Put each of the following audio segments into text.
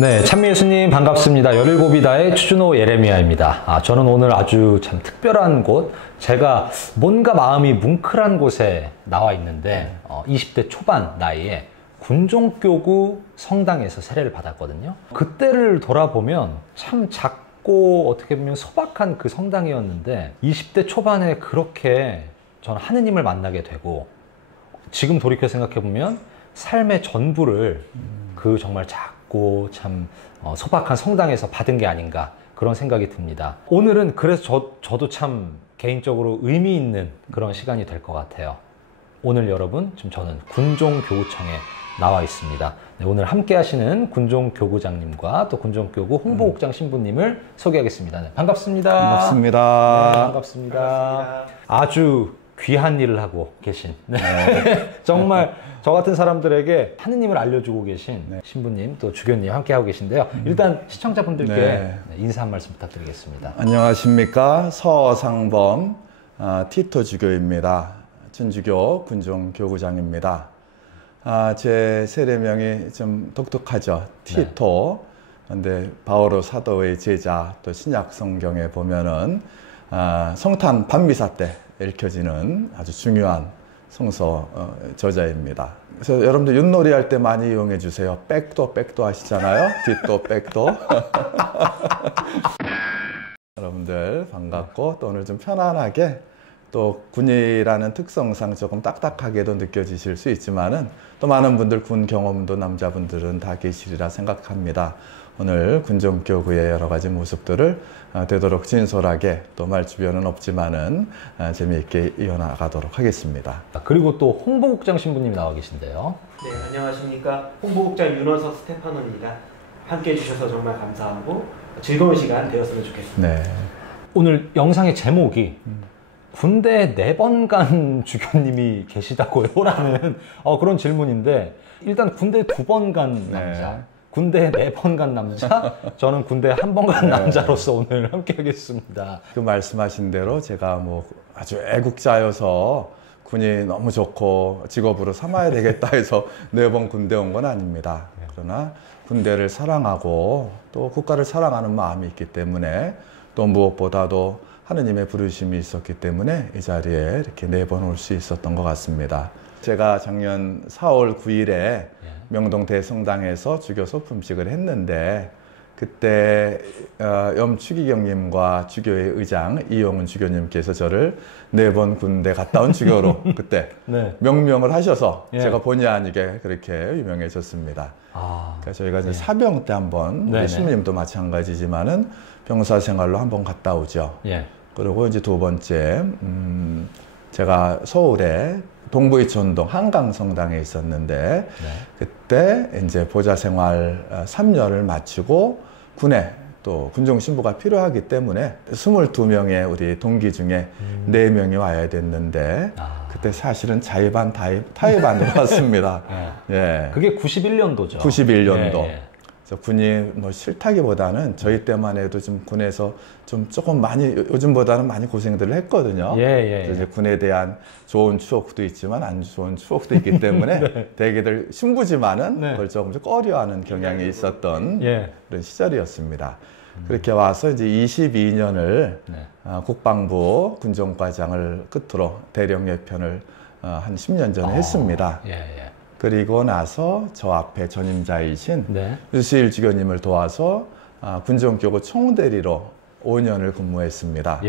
네, 찬미예수님 반갑습니다. 17이다의 추준호 예레미야입니다. 저는 오늘 아주 참 특별한 곳, 제가 뭔가 마음이 뭉클한 곳에 나와 있는데 20대 초반 나이에 군종교구 성당에서 세례를 받았거든요. 그때를 돌아보면 참 작고 어떻게 보면 소박한 그 성당이었는데 20대 초반에 그렇게 저는 하느님을 만나게 되고, 지금 돌이켜 생각해보면 삶의 전부를 그 정말 작고 참 소박한 성당에서 받은 게 아닌가, 그런 생각이 듭니다. 오늘은 그래서 저도 참 개인적으로 의미 있는 그런 시간이 될 것 같아요. 오늘 여러분, 지금 저는 군종교구청에 나와 있습니다. 네, 오늘 함께 하시는 군종교구장님과 또 군종교구 홍보국장 신부님을 소개하겠습니다. 네, 반갑습니다. 반갑습니다. 네, 반갑습니다. 아주 귀한 일을 하고 계신, 네. 정말 저 같은 사람들에게 하느님을 알려주고 계신 신부님, 또 주교님 함께 하고 계신데요. 일단 시청자분들께 인사 한 말씀 부탁드리겠습니다. 안녕하십니까, 서상범 티토 주교입니다. 천주교 군종교구장입니다. 제 세례명이 좀 독특하죠. 티토. 근데 바오로 사도의 제자, 또 신약 성경에 보면은 성탄 반미사 때 읽혀지는 아주 중요한 성서 저자입니다. 그래서 여러분들 윷놀이 할 때 많이 이용해 주세요. 백도 하시잖아요. 뒷도 백도. 여러분들 반갑고, 또 오늘 좀 편안하게, 또 군이라는 특성상 조금 딱딱하게도 느껴지실 수 있지만은 또 많은 분들 군 경험도 남자분들은 다 계시리라 생각합니다. 오늘 군종교구의 여러 가지 모습들을 되도록 진솔하게, 또 말 주변은 없지만은 재미있게 이어나가도록 하겠습니다. 그리고 또 홍보국장 신부님이 나와 계신데요. 네, 안녕하십니까. 홍보국장 윤원석 스테파노입니다. 함께 해주셔서 정말 감사하고 즐거운 시간 되었으면 좋겠습니다. 네. 오늘 영상의 제목이 군대 4번 간 주교님이 계시다고요? 라는 그런 질문인데, 일단 군대 2번 간 남자, 군대 4번 간 남자, 저는 군대 1번 간 남자로서 오늘 함께 하겠습니다. 그 말씀하신 대로 제가 뭐 아주 애국자여서 군이 너무 좋고 직업으로 삼아야 되겠다 해서 4번 군대 온 건 아닙니다. 그러나 군대를 사랑하고 또 국가를 사랑하는 마음이 있기 때문에, 또 무엇보다도 하느님의 부르심이 있었기 때문에 이 자리에 이렇게 4번 올 수 있었던 것 같습니다. 제가 작년 4월 9일에 명동 대성당에서 주교 소품식을 했는데, 그때 염추기경님과 주교의 의장 이용훈 주교님께서 저를 4번 군대 갔다 온 주교로 그때 명명을 하셔서 제가 본의 아니게 그렇게 유명해졌습니다. 그러니까 저희가 이제 사병 때 한번, 우리 신부님도 마찬가지지만은 병사 생활로 한번 갔다 오죠. 그리고 이제 2번째, 제가 서울에 동부이촌동 한강성당에 있었는데, 그때 이제 보좌 생활 3년을 마치고 군에 또 군종신부가 필요하기 때문에 22명의 우리 동기 중에 4명이 와야 됐는데, 그때 사실은 자의반 타의반으로 왔습니다. 그게 91년도죠. 91년도. 군이 뭐 싫다기보다는 저희 때만 해도 좀 군에서 조금 많이, 요즘보다는 많이 고생들을 했거든요. 그래서 이제 군에 대한 좋은 추억도 있지만 안 좋은 추억도 있기 때문에 대개들 신부지만은 그걸 조금 꺼려하는 경향이 있었던 그런 시절이었습니다. 그렇게 와서 이제 22년을 국방부 군종과장을 끝으로 대령 예편을 한 10년 전에 했습니다. 그리고 나서 저 앞에 전임자이신 유수일 주교님을 도와서 군종교구 총대리로 5년을 근무했습니다.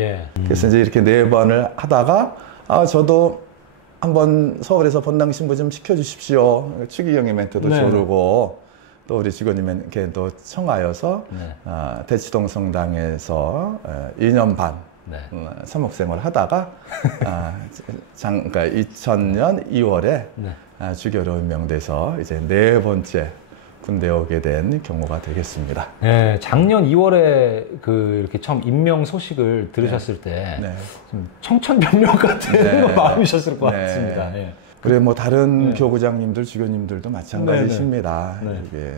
그래서 이제 이렇게 4번을 하다가 저도 한번 서울에서 본당 신부 좀 시켜주십시오. 추기경님한테도 조르고, 또 우리 주교님께 또 청하여서 대치동 성당에서 2년 반 사목생활을 하다가 그러니까 2000년 2월에 주교로 임명돼서 이제 4번째 군대에 오게 된 경우가 되겠습니다. 작년 2월에 이렇게 처음 임명 소식을 들으셨을 때 좀 청천벽력 같은 마음이셨을 것 같습니다. 그래 뭐 다른 교구장님들, 주교님들도 마찬가지십니다. 이게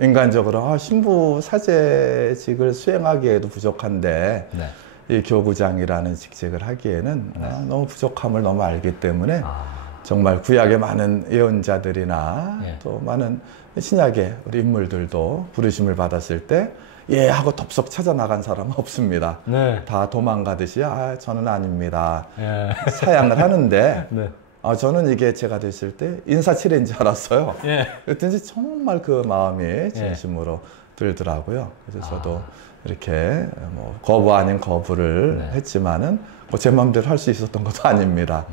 인간적으로 신부 사제직을 수행하기에도 부족한데 이 교구장이라는 직책을 하기에는 너무 부족함을 너무 알기 때문에 정말 구약의 많은 예언자들이나 예. 또 많은 신약의 우리 인물들도 부르심을 받았을 때 예 하고 덥석 찾아 나간 사람은 없습니다. 네. 다 도망가듯이 저는 아닙니다. 예. 사양을 하는데 네. 저는 이게 제가 됐을 때 인사치레인 줄 알았어요. 예. 그랬더니 정말 그 마음이 진심으로 들더라고요. 그래서 저도 이렇게 뭐 거부 아닌 거부를 네. 했지만은 뭐 제 마음대로 할 수 있었던 것도 아닙니다.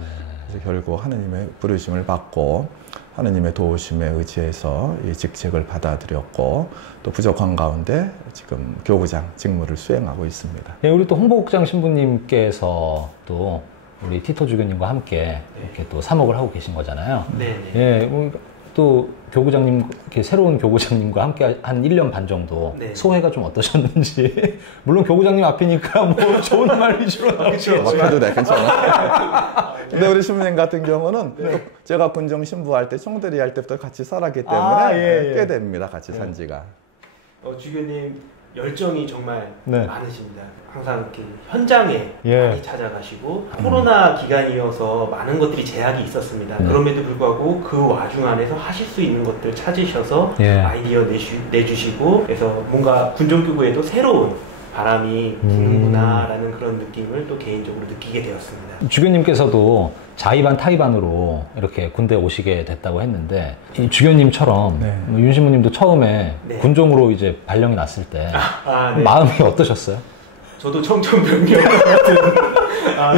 그래서 결국 하느님의 부르심을 받고 하느님의 도우심에 의지해서 이 직책을 받아들였고 또 부족한 가운데 지금 교구장 직무를 수행하고 있습니다. 예, 우리 또 홍보국장 신부님께서 또 우리 티토 주교님과 함께 이렇게 또 사목을 하고 계신 거잖아요. 네. 예, 또 교구장님, 이렇게 새로운 교구장님과 함께 한 1년 반 정도 네. 소회가 좀 어떠셨는지. 물론 교구장님 앞이니까 뭐 좋은 말 위주로 나오죠. 막 해도 돼, 괜찮아. 근데 우리 신부님 같은 경우는 제가 군정 신부할 때, 총대리 할 때부터 같이 살았기 때문에 꽤 됩니다, 같이 산 지가. 주교님 열정이 정말 네. 많으십니다. 항상 이렇게 현장에 예. 많이 찾아가시고 코로나 기간이어서 많은 것들이 제약이 있었습니다. 그럼에도 불구하고 그 와중 안에서 하실 수 있는 것들 찾으셔서 예. 아이디어 내주시고 그래서 뭔가 군종교구에도 새로운 바람이 부는구나라는 그런 느낌을 또 개인적으로 느끼게 되었습니다. 주교님께서도 자의반 타의반으로 이렇게 군대 오시게 됐다고 했는데 이 주교님처럼 네. 윤 신부님도 처음에 네. 군종으로 이제 발령이 났을 때 네. 마음이 어떠셨어요? 저도 청천벽력 같은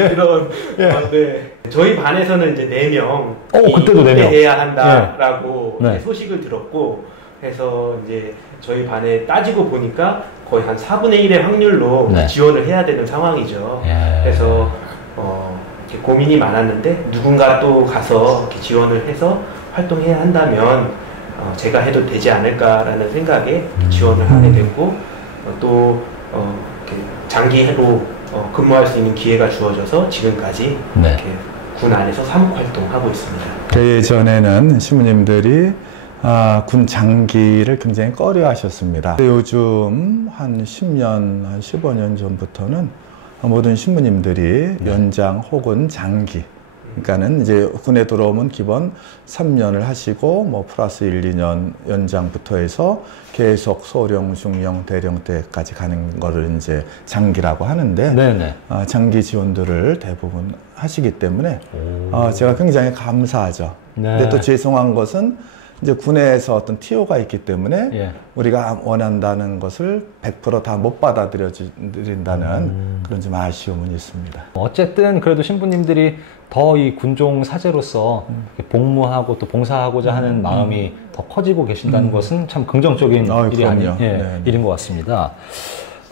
그런 네. 저희 반에서는 이제 4명 그때도 4명 해야 한다라고 네. 이제 소식을 들었고 해서 이제 저희 반에 따지고 보니까 거의 한 4분의 1의 확률로 네. 지원을 해야 되는 상황이죠. 예. 그래서 이렇게 고민이 많았는데 누군가 또 가서 이렇게 지원을 해서 활동해야 한다면 제가 해도 되지 않을까라는 생각에 지원을 하게 됐고 또 이렇게 장기로 근무할 수 있는 기회가 주어져서 지금까지 네. 이렇게 군 안에서 사목 활동하고 있습니다. 그 예전에는 신부님들이 군 장기를 굉장히 꺼려 하셨습니다. 근데 요즘 한 10년, 한 15년 전부터는 모든 신부님들이 연장 혹은 장기, 그러니까는 이제 군에 들어오면 기본 3년을 하시고 뭐 플러스 1, 2년 연장부터 해서 계속 소령, 중령, 대령 때까지 가는 거를 이제 장기라고 하는데 네네. 장기 지원들을 대부분 하시기 때문에 제가 굉장히 감사하죠. 네. 근데 또 죄송한 것은 이제 군에서 어떤 TO가 있기 때문에 예. 우리가 원한다는 것을 100% 다 못 받아들여진다는 그런 좀 아쉬움은 있습니다. 어쨌든 그래도 신부님들이 더 이 군종 사제로서 이렇게 복무하고 또 봉사하고자 하는 마음이 더 커지고 계신다는 것은 참 긍정적인 일이 그럼요. 일인 것 같습니다.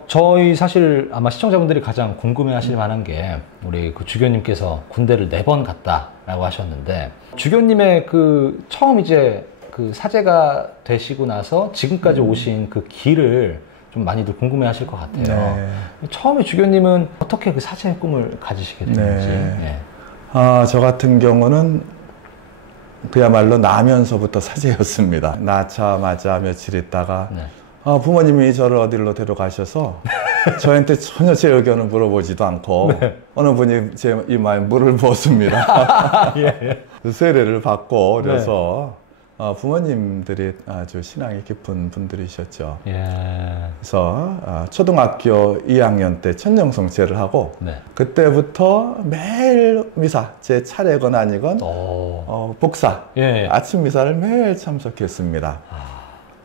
저희 사실 아마 시청자분들이 가장 궁금해하실 만한 게 우리 그 주교님께서 군대를 4번 갔다라고 하셨는데 주교님의 그 처음 이제 그 사제가 되시고 나서 지금까지 오신 그 길을 좀 많이들 궁금해하실 것 같아요. 네. 처음에 주교님은 어떻게 그 사제의 꿈을 가지시게 됐는지. 네. 저 같은 경우는 그야말로 나면서부터 사제였습니다. 낳자마자 며칠 있다가 네. 부모님이 저를 어디로 데려가셔서 저한테 전혀 제 의견을 물어보지도 않고 어느 분이 제 이마에 물을 부었습니다. 세례를 받고 그래서 부모님들이 아주 신앙이 깊은 분들이셨죠. 그래서 초등학교 2학년 때 천년성체를 하고 그때부터 매일 미사, 제 차례건 아니건 복사, 아침 미사를 매일 참석했습니다.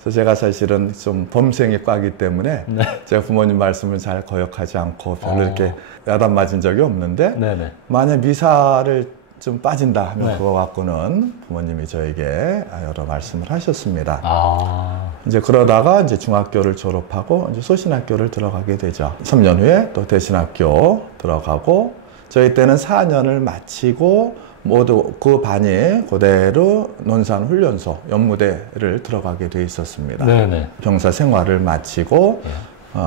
그래서 제가 사실은 좀 범생이 과기 때문에 제가 부모님 말씀을 잘 거역하지 않고 별로 이렇게 야단 맞은 적이 없는데 만약 미사를 좀 빠진다 하면 그거 갖고는 부모님이 저에게 여러 말씀을 하셨습니다. 이제 그러다가 이제 중학교를 졸업하고 이제 소신학교를 들어가게 되죠. 3년 후에 또 대신학교 들어가고 저희 때는 4년을 마치고 모두 그 반이 그대로 논산훈련소 연무대를 들어가게 돼 있었습니다. 병사 생활을 마치고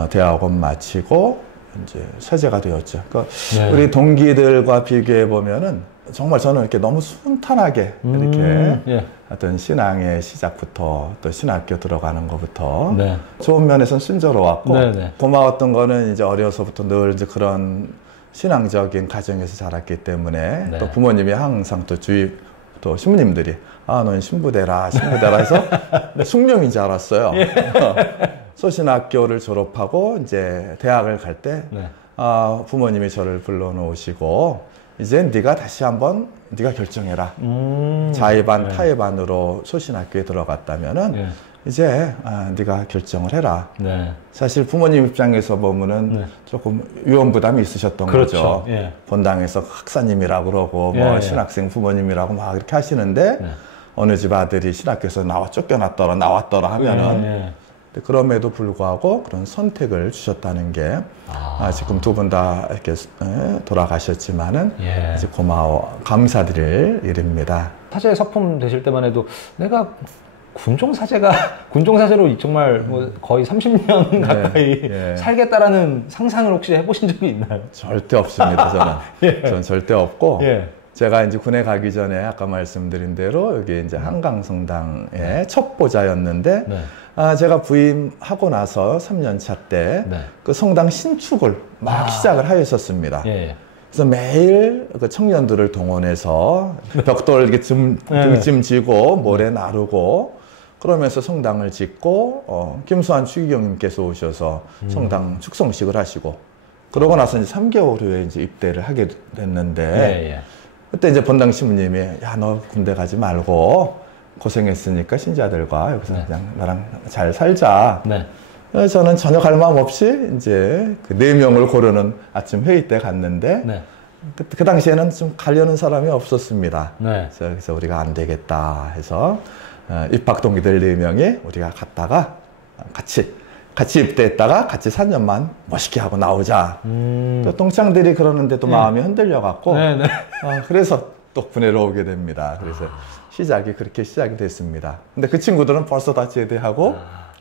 대학원 마치고 이제 사제가 되었죠. 그러니까 우리 동기들과 비교해 보면은 정말 저는 이렇게 너무 순탄하게 이렇게 어떤 신앙의 시작부터 또 신학교 들어가는 것부터 좋은 면에서는 순조로웠고 고마웠던 거는 이제 어려서부터 늘 이제 그런 신앙적인 가정에서 자랐기 때문에 또 부모님이 항상 또 주의 또 신부님들이 넌 신부대라 해서 숭늉인 줄 알았어요. 소신학교를 졸업하고 이제 대학을 갈 때 네. 부모님이 저를 불러놓으시고 이제 네가 다시 한번 네가 결정해라. 자의반 네. 타의반으로 소신학교에 들어갔다면은 네. 이제 네가 결정을 해라. 네. 사실 부모님 입장에서 보면은 네. 조금 위험 부담이 있으셨던 그렇죠. 거죠. 예. 본당에서 학사님이라고 그러고 뭐 예, 예. 신학생 부모님이라고 막 이렇게 하시는데 네. 어느 집 아들이 신학교에서 나왔더라 하면은 예. 근데 그럼에도 불구하고 그런 선택을 주셨다는 게 지금 두 분 다 이렇게 돌아가셨지만은 예. 이제 감사드릴 일입니다. 사제 서품 되실 때만 해도 내가 군종사제로 정말 뭐 거의 30년 가까이 예. 살겠다라는 상상을 혹시 해보신 적이 있나요? 절대 없습니다. 저는 예. 저는 절대 없고 예. 제가 이제 군에 가기 전에 아까 말씀드린 대로 여기 이제 한강성당의 첩보자였는데 네. 제가 부임하고 나서 3년 차 때 네. 그 성당 신축을 막 시작을 하였었습니다. 예. 그래서 매일 그 청년들을 동원해서 벽돌 이렇게 등짐 지고 모래 나르고 그러면서 성당을 짓고 김수환 추기경님께서 오셔서 성당 축성식을 하시고 그러고 나서 이제 3개월 후에 이제 입대를 하게 됐는데 예. 그때 이제 본당 신부님이 야 너 군대 가지 말고 고생했으니까 신자들과 여기서 네. 그냥 나랑 잘 살자. 네. 그래서 저는 전혀 갈망 없이 이제 그 4명을 고르는 아침 회의 때 갔는데 네. 그 당시에는 좀 가려는 사람이 없었습니다. 네. 그래서 우리가 안 되겠다 해서 입학 동기들 4명이 우리가 갔다가 같이 입대했다가 같이 4년만 멋있게 하고 나오자. 또 동창들이 그러는데 또 마음이 흔들려 갖고 네. 네. 그래서 또 군에로 오게 됩니다. 그래서 그렇게 시작이 됐습니다. 근데 그 친구들은 벌써 다 제대하고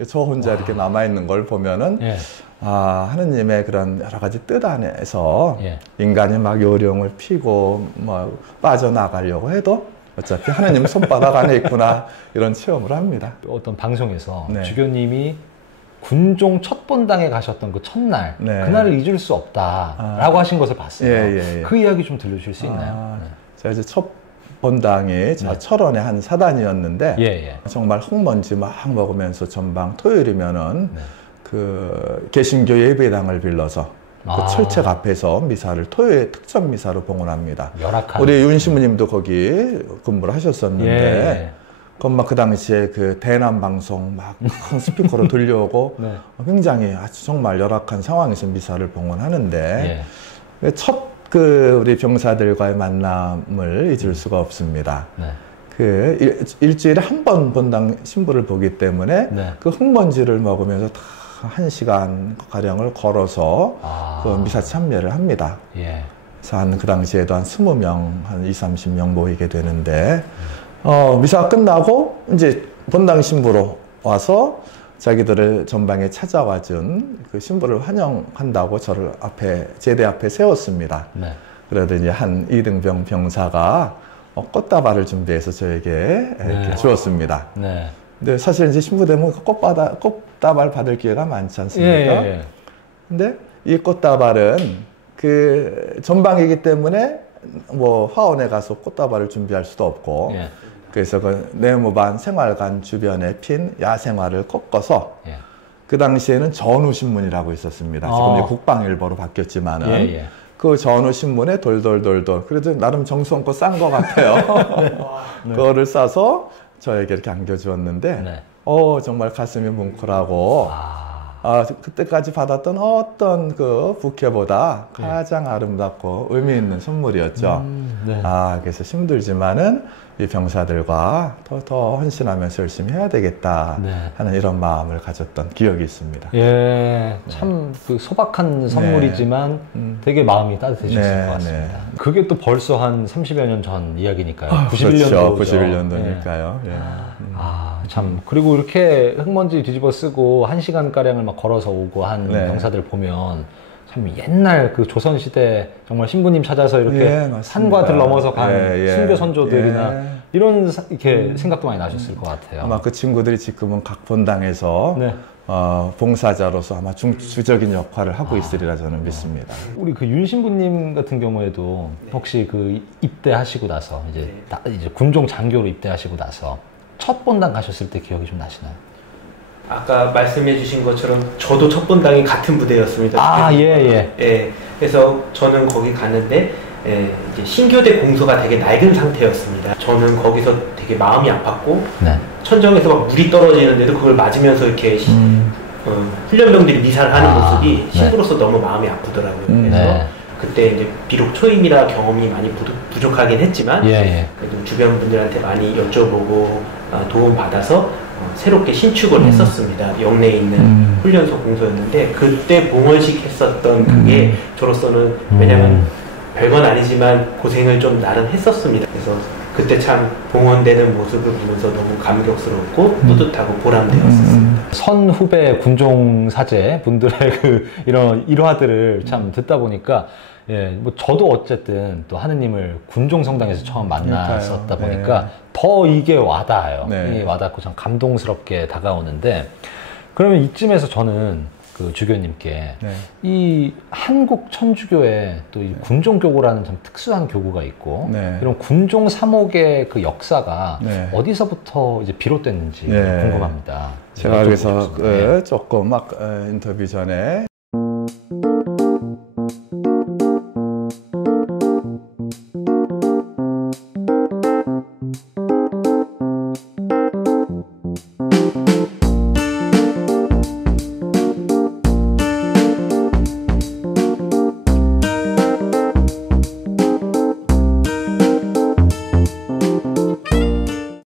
저 혼자 이렇게 남아있는 걸 보면은 예. 하느님의 그런 여러 가지 뜻 안에서 예. 인간이 막 요령을 피고 뭐 빠져나가려고 해도 어차피 하느님 손바닥 안에 있구나 이런 체험을 합니다. 어떤 방송에서 네. 주교님이 군종 첫 본당에 가셨던 그 첫날 네. 그날을 잊을 수 없다라고 하신 것을 봤어요. 예. 그 이야기 좀 들려주실 수 있나요? 제가 이제 첫 본당이 철원의 한 사단이었는데 예. 정말 흙먼지 막 먹으면서 전방 토요일이면은 네. 그 개신교 예배당을 빌려서 그 철책 앞에서 미사를 토요일 특전 미사로 봉헌합니다. 열악한 우리 윤 신부님도 거기 근무를 하셨었는데 예. 그건 막 그 당시에 그 대남 방송 막 큰 스피커로 들려오고 네. 굉장히 아주 정말 열악한 상황에서 미사를 봉헌하는데 예. 첫 그 우리 병사들과의 만남을 잊을 수가 없습니다. 네. 그 일주일에 한 번 본당 신부를 보기 때문에 네. 그 흙먼지를 먹으면서 다 1시간 가량을 걸어서 그 미사 참여를 합니다. 예. 그래서 그 당시에도 한 20명, 한 30명 모이게 되는데 미사가 끝나고 이제 본당 신부로 와서 자기들을 전방에 찾아와 준 그 신부를 환영한다고 저를 제대 앞에 세웠습니다. 네. 그러더니 한 이등병 병사가 꽃다발을 준비해서 저에게 이렇게 주었습니다. 네. 근데 사실 이제 신부 되면 꽃다발 받을 기회가 많지 않습니까? 예. 근데 이 꽃다발은 그 전방이기 때문에 뭐 화원에 가서 꽃다발을 준비할 수도 없고 예. 그래서 그 네모반 생활관 주변에 핀 야생화를 꺾어서 예. 그 당시에는 전우신문이라고 있었습니다. 지금 이제 국방일보로 바뀌었지만은 예. 그 전우신문에 돌돌돌돌 그래도 나름 정성껏 싼 것 같아요. 그거를 싸서 저에게 이렇게 안겨주었는데 네. 정말 가슴이 뭉클하고 그때까지 받았던 어떤 그 부케보다 가장 아름답고 의미 있는 선물이었죠. 네. 그래서 힘들지만은 이 병사들과 더 헌신하면서 열심히 해야 되겠다 네. 하는 이런 마음을 가졌던 기억이 있습니다. 예, 참 그 소박한 선물이지만 되게 마음이 따뜻해졌을 것 같습니다. 그게 또 벌써 한 30여 년 전 이야기니까요. 91년도죠. 그렇죠. 91년도니까요. 예. 참. 그리고 이렇게 흙먼지 뒤집어 쓰고 1시간가량을 막 걸어서 오고 한 병사들 보면 참 옛날 그 조선시대 정말 신부님 찾아서 이렇게 산과 들 넘어서 간 순교 선조들이나 이런 이렇게 생각도 많이 나셨을 것 같아요. 아마 그 친구들이 지금은 각 본당에서 봉사자로서 아마 중추적인 역할을 하고 있으리라 저는 믿습니다. 우리 그 윤신부님 같은 경우에도 혹시 그 입대하시고 나서 이제 이제 군종 장교로 입대하시고 나서 첫 본당 가셨을 때 기억이 좀 나시나요? 아까 말씀해 주신 것처럼 저도 첫 본당이 같은 부대였습니다. 아, 예. 예. 그래서 저는 거기 가는데 이제 신교대 공소가 되게 낡은 상태였습니다. 저는 거기서 되게 마음이 아팠고 네. 천정에서 막 물이 떨어지는데도 그걸 맞으면서 이렇게 훈련병들이 미사를 하는 모습이 신부로서 너무 마음이 아프더라고요. 그래서 네. 그때 이제 비록 초임이라 경험이 많이 부족하긴 했지만 그래도 주변 분들한테 많이 여쭤보고 도움 받아서 새롭게 신축을 했었습니다. 영내에 있는 훈련소 공소였는데 그때 봉헌식 했었던 그게 저로서는 왜냐면 별건 아니지만 고생을 좀 나름 했었습니다. 그래서 그때 참 봉헌되는 모습을 보면서 너무 감격스럽고 뿌듯하고 보람되었었습니다. 선 후배 군종 사제 분들의 그 이런 일화들을 참 듣다 보니까 뭐 저도 어쨌든 또 하느님을 군종 성당에서 처음 만났었다 보니까 더 이게 와닿아요. 이게 와닿고 참 감동스럽게 다가오는데 그러면 이쯤에서 저는 그 주교님께 이 한국 천주교에 또 이 군종교구라는 참 특수한 교구가 있고 이런 군종 삼옥의 그 역사가 어디서부터 이제 비롯됐는지 궁금합니다. 제가 그래서 조금 인터뷰 전에